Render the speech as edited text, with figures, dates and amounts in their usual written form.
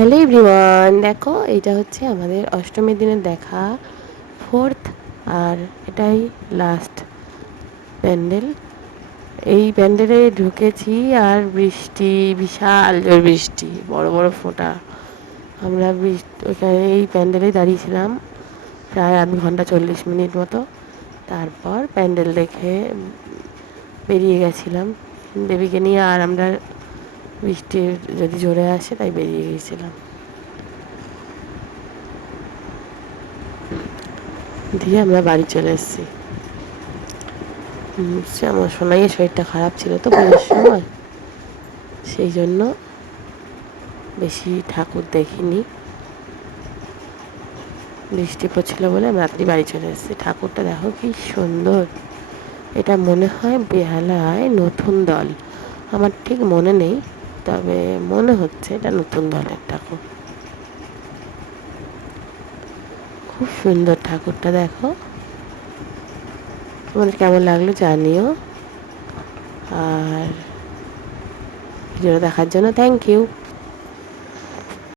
Hello everyone, দেখো এটা হচ্ছে আমাদের অষ্টমীর দিনের দেখা ফোর্থ, আর এটাই লাস্ট প্যান্ডেল। এই প্যান্ডেলে ঢুকেছি আর বৃষ্টি, বিশাল জোর বৃষ্টি, বড় বড় ফোঁটা। আমরা ওখানে এই প্যান্ডেলেই দাঁড়িয়েছিলাম প্রায় 1 ঘন্টা 40 মিনিট মতো। তারপর প্যান্ডেল দেখে বেরিয়ে গেছিলাম বেবিকে নিয়ে, আর আমরা বৃষ্টি যদি জোরে আসে তাই বেরিয়ে গিয়েছিলাম। দিয়ে আমরা বাড়ি চলে এসেছি। আমার সোনাইয়ের শরীরটা খারাপ ছিল তো পুজোর সময়, সেই জন্য বেশি ঠাকুর দেখিনি। বৃষ্টি পড়ছিল বলে আমরা রাত্রি বাড়ি চলে এসেছি। ঠাকুরটা দেখো কি সুন্দর। এটা মনে হয় বেহালায় নতুন দল, আমার ঠিক মনে নেই, তবে মনে হচ্ছে এটা নতুন দলের ঠাকুর। খুব সুন্দর ঠাকুরটা দেখো। তোমাদের কেমন লাগলো জানিও, আর ভিডিওটা দেখার জন্য থ্যাংক ইউ।